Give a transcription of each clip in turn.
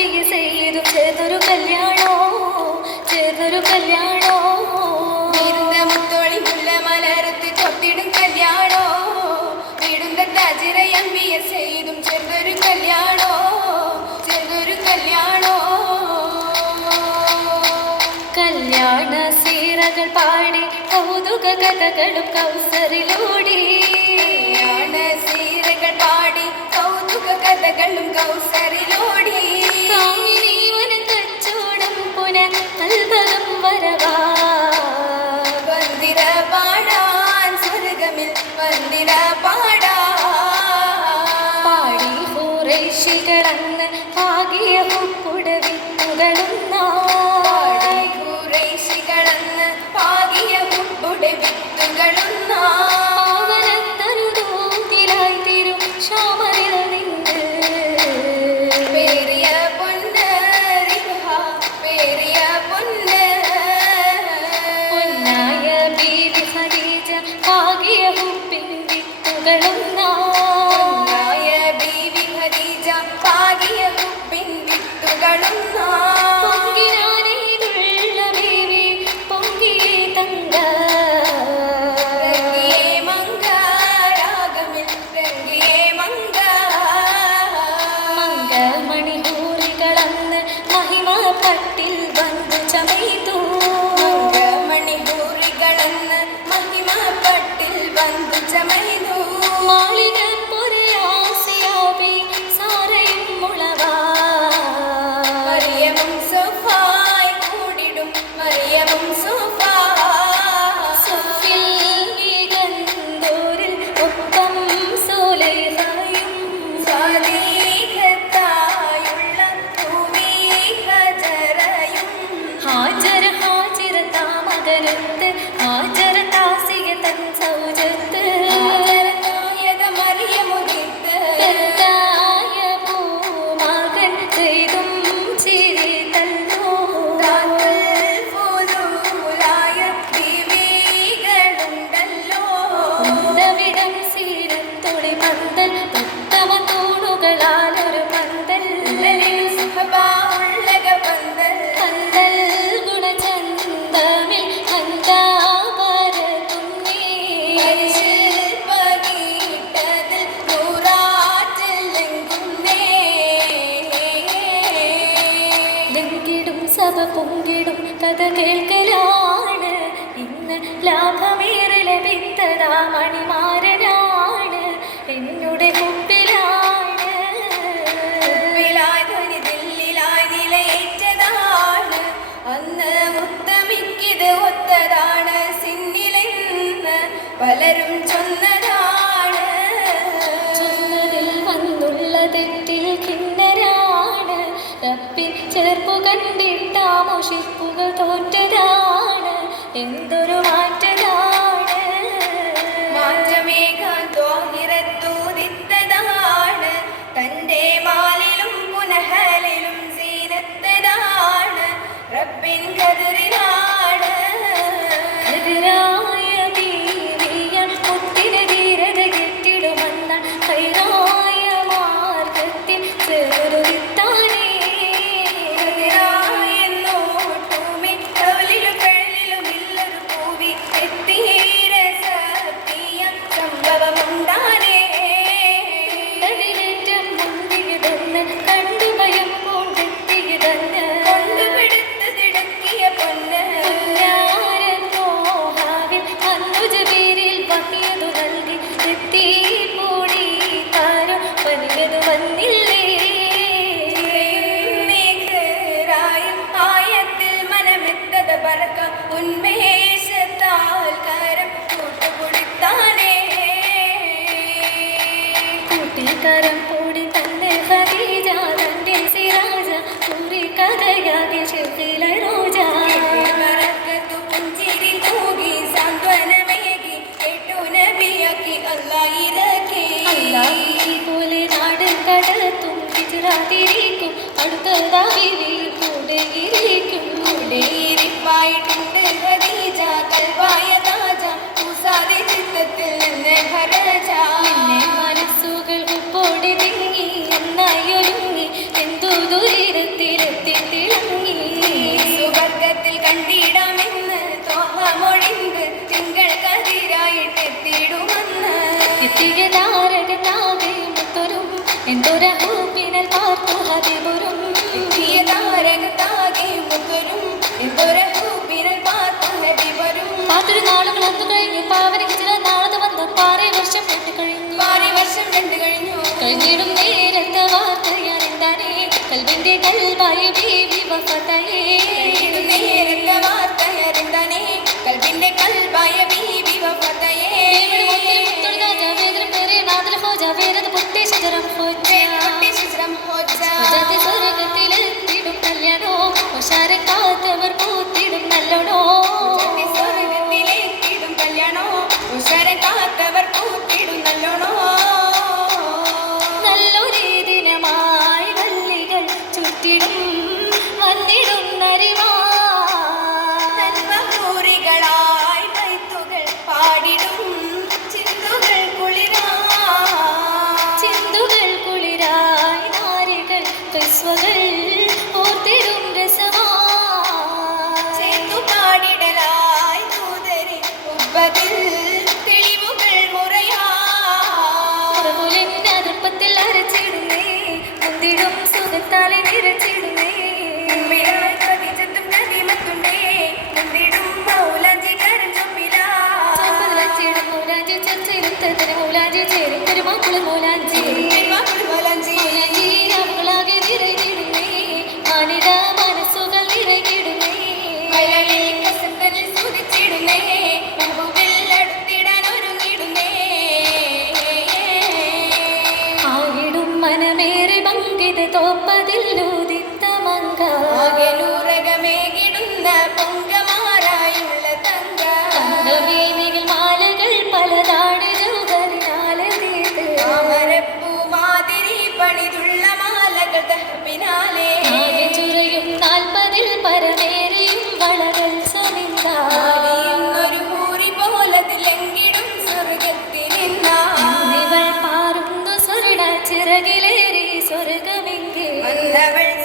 നബിയെ ചെയ്തു ചേർന്നൊരു കല്യാണോ ചേർന്നൊരു കല്യാണോ മുത്തോളി മുല്ല മലർത്ത് തൊത്തിടും കല്യാണോ വീടുന്ന താജിറയമ്പിയെ ചെയ്തും ചേർന്നൊരു കല്യാണോ ചേർന്നൊരു കല്യാണോ കല്യാണ സീറകൾ പാടി കൗതുക കഥകളും കൗസറിലൂടി കല്യാണ സീറകൾ പാടി കൗതുക കഥകളും കൗസറിലൂടി കാമിനീവനം കച്ചോടം പുനഃ അത്ഭുതം വരവാ വന്ദിര പാടാൻ സ്വർഗമിൽ വന്ദിര പാടാൻ പാടി ഖുറൈശികളന്ന് ആകിയ ഉപ്പുടവിത്തുകളുന്ന പാകിയ മുട്ടുടെ വിത്തുകളുന്ന പാവനത്തരുതൂതിലായി തീരും ശ്യാമനിൽ നിന്ന് പേരിയ പൊന്ന് പേരിയ പൊന്ന് പൊന്നായ ബീവി ഖദീജ പാകിയ ഉപ്പിൻ വിത്തുകളുന്ന പൊന്നായ ബീവി ഖദീജ പാകിയ ഉപ്പിൻ വിത്തുകളുന്ന പട്ടിൽ വന്നു ചമയ്തു മണിപൂരികളെന്ന് മഹിമ പട്ടിൽ വന്നു ചമയ്തു മാളിക പൊരയാസിയാബി സാരയും മുളവാ മറിയമും സഫായി കൂടിടും മറിയമും സഫാ സഫിൽ മികന്തോരിൽ ഒപ്പം സോലൈഹയും സാദീഖത്തായുള്ള ഭൂമി ഹജറയും ഹാജര ഹാജിര താമകരത്ത് ഹാജര താസിക തൻ സൗജത്ത് ഹാജരനായക മറിയമുദിത്ത് പെരുത്തായ പൂമകൻ ചെയ്തും ചിരി തല്ലോ താത്തുൽ ഫുദൂലായ ബീവികളുണ്ടല്ലോ ഉണ്ടവിടം സീരത്തൊടി പന്തൽ ഉത്തമ തൂണുകളാലൊരു പന്തൽ സുഖബാവുള്ളക പന്തൽ പന്തൽ ഗുണചന്തമിൽ ഹന്താപരതുന്നേ പരിശിൽപ്പകീട്ടതിൽ നൂറാറ്റില്ലെങ്കുന്നേ ലെങ്കിടും സഭ പൊങ്കിടും കഥ കേൾക്കലാണ് ഇന്ന് ലാഭമേറെ ലഭിത്തതാ മണിമാരനാണ് എന്നുടെ മുമ്പിലാണ് ഉപ്പിലായി ധ്വനി ദില്ലിലായി നിലയേറ്റതാണ് അന്ന് മുത്തമിക്കിത് ഒത്തതാണ് സിന്നിലെന്ന് പലരും ചൊന്നതാണ് ചൊന്നതിൽ വന്നുള്ള തെറ്റിൽ കിന്നരാണ് തപ്പി ചേർപ്പു കണ്ടിട്ടാ മുഷിപ്പുകൾ തോറ്റതാണ് എന്തൊരു മാറ്റതാണ് മാറ്റമേഘാൻ ത്വാഹിറത്തൂതിത്തതാണ് തന്റെ മാലിലും പുനഹലിലും സീനത്തതാണ് റബ്ബിൻ ഖദറിലാണ് എതിരായ ബീവിയൻ മുത്തിനെ ധീരത കെട്ടിടുമെന്ന ഹൈറായ മാർഗത്തിൽ ചെറുരുത്താനേ ഖദറായെന്നോട്ടുമി കവലിലും കഴലിലും ഇല്ലൊരു പൂവി എത്തിയേര സത്യ സംഭവമുണ്ടാനേ അതിനേറ്റം മുന്തിയതെന്ന് കണ്ടു ഭയം പൂണ്ടെത്തിയതെന്ന് കൊണ്ടുപിടുത്തതിടക്കിയ പൊന്ന് മോഹാവിൽ അന്നുജബീരിൽ വഹിയതു നൽകി എത്തി പൂടി താരം പനിയതു വന്നില്ലേ മേഘറായും ആയത്തിൽ മനമെത്തത പറക്ക ഉന്മേഷത്താൽ കരം കൂട്ടുകൊടുത്താനേ കൂട്ടിക്കരം കൂടി തന്നെ ഖദീജ തന്റെ സിറാജ കൂറി കഥയാകെ ചെറുതില റോജ മറക്കത്തു പുഞ്ചിരി തൂകി സാന്ത്വനമേകി കേട്ടു നബിയാക്കി അല്ലായിരക്കി അല്ലാഹി പോലെ നാട് കടത്തും ഹിജ്റാതിരിക്കും അടുത്തതാ ബീവി കൂടെ ഇരിക്കും ഇരിപ്പായിട്ടുണ്ട് ഖദീജ കൽവായ താജ പൂസാതെ ചിത്തത്തിൽ നിന്ന് ഖരജ പിന്നെ മനസ്സുകൾ ഉപ്പോടെ തിങ്ങി എന്നായി ഒരുങ്ങി എന്തു ദുരിത എത്തിയ താരകനാകെ മുത്തൊരും എന്തൊരഹൂപ്പിനൽ പാർത്തു ഹബീബുരും എത്തിയ താരകനാകെ മുത്തൊരും എന്തൊരഹൂപ്പിനൽ പാർത്തു ഹബീബുരും പാത്തൊരു നാളുകൾ അന്നു കഴിഞ്ഞു പാവനക്ക് ചില നാളത് വന്നു 6 വർഷം കണ്ടു കഴിഞ്ഞു കഴിഞ്ഞിടും നേരത്തെ വാർത്തയാൻ എന്താനേ കൽബിന്റെ കൽബായ ബീവി വഫാത്തായേ നേരത്തെ വാർത്തയാരെന്താനേ കൽബിന്റെ കൽബായ ബീവി വഫാത്തായേ സ്വർഗത്തിലെത്തിടും കല്യാണോ ഉഷാരക്കാത്തവർ പൂത്തിടും നല്ലോണോ സ്വർഗത്തിലെത്തിടും കല്യാണോ ഉഷാരക്കാത്തവർ പൂത്തിടും നല്ലോണോ നല്ലൊരു ദിനമായി വല്ലികൾ ചുറ്റിടും വന്നിടും നരിവാ നന്മകൂറികളായി മൈത്തുകൾ പാടിടും ചിന്തുകൾ കുളിരായി നാരികൾ കൈസ്വകൾ ഓർത്തിടും രസമാ ചേർത്തു പാടിടലായി ദൂതരെ ഉപ്പതിൽ തെളിവുകൾ മുറയാ അതിർപ്പത്തിൽ അരച്ചിടുന്നേ മുന്തിടും സുഖത്താലെ നിറച്ചിടുന്നേ കതിച്ചത്തും കതിമത്തുണ്ടേ മുന്തിടും മൗലാഞ്ചി കരഞ്ചൊപ്പിലാ മൗലാഞ്ചി ചർച്ചയിലുത്തതിന് മൗലാഞ്ചി ചേരും പെരുമാക്കുളം മൗലാഞ്ചി രാവുകളാകെ നിറഞ്ഞിടുന്നേ മാനിട മനസ്സുകൾ നിറഞ്ഞിടുന്നേ ആയിടും മനമേറെ മങ്കിത് തോപ്പതില്ലൂതിത്ത മങ്ക തങ്കമേനികൾ മാലകൾ പലതാണ് ജൗഹറിനാലെ തീർത്ത് പണിതുള്ള മാലകൾ തഹ്ബിനാലേ ചുരയും 40 പരമേറിയും വളകൾ സമിന്ദ ഒരു ഹൂറി പോലതിലെങ്കിലും സ്വർഗത്തിനിന്നവൾ പാറുന്നു സ്വർണ ചിറകിലേറി സ്വർഗമെങ്കിൽ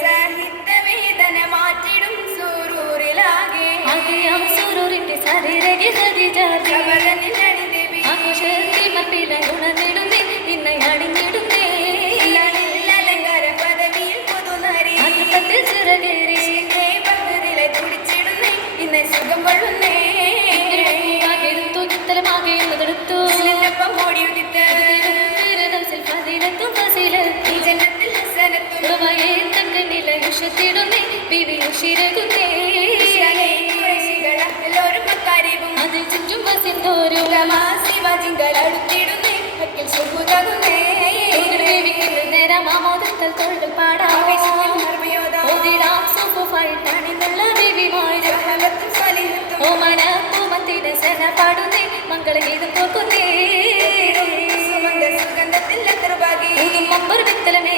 സാഹിത്യ വേദന മാറ്റിടും സൂരൂരിലാകെ അറിയാം സുരൂരിന്റെ സരിരകി ഹരിജാതി ആഘോഷത്തി മപ്പിലുണർന്നിടുന്നേ ഇന്ന് അണിഞ്ഞിടുന്നേ അലങ്കാര പദവിയിൽ പുതുനരി അകത്തത്തിൽ ചിറകേറി പകരിലെ തുടിച്ചിടുന്നേ ഇന്ന് സുഖം കൊള്ളുന്നേ എടുത്തു ഇത്തരമാകെ മുതലെടുത്തു ഓടിയുദിത്ത് പതിനെത്തും ഫസിലെത്തി ജനത്തിൽ ഹസനത്തും നിലയുഷത്തിടുന്നേ ബിവി ഉഷിരകുന്നേ എല്ലാവരും മക്കാരിവും അതിൽ ചുറ്റും വസിന്തോരും അടുത്തിടുന്നേ അക്കിൽ സുഖുതകുന്നേ നേരമാമോദത്തൽ തൊഴിൽ പാടാം സുഖമായിട്ടാണിന്നുള്ള ബിവിമാര് ഓമന പൂമത്തിന്റെ സേന പാടുന്നേ മംഗളഗീതം തോക്കുന്നേ സുഗന്ധത്തിൽ എത്ര ഭാഗി മമ്പർ വിത്തലമേ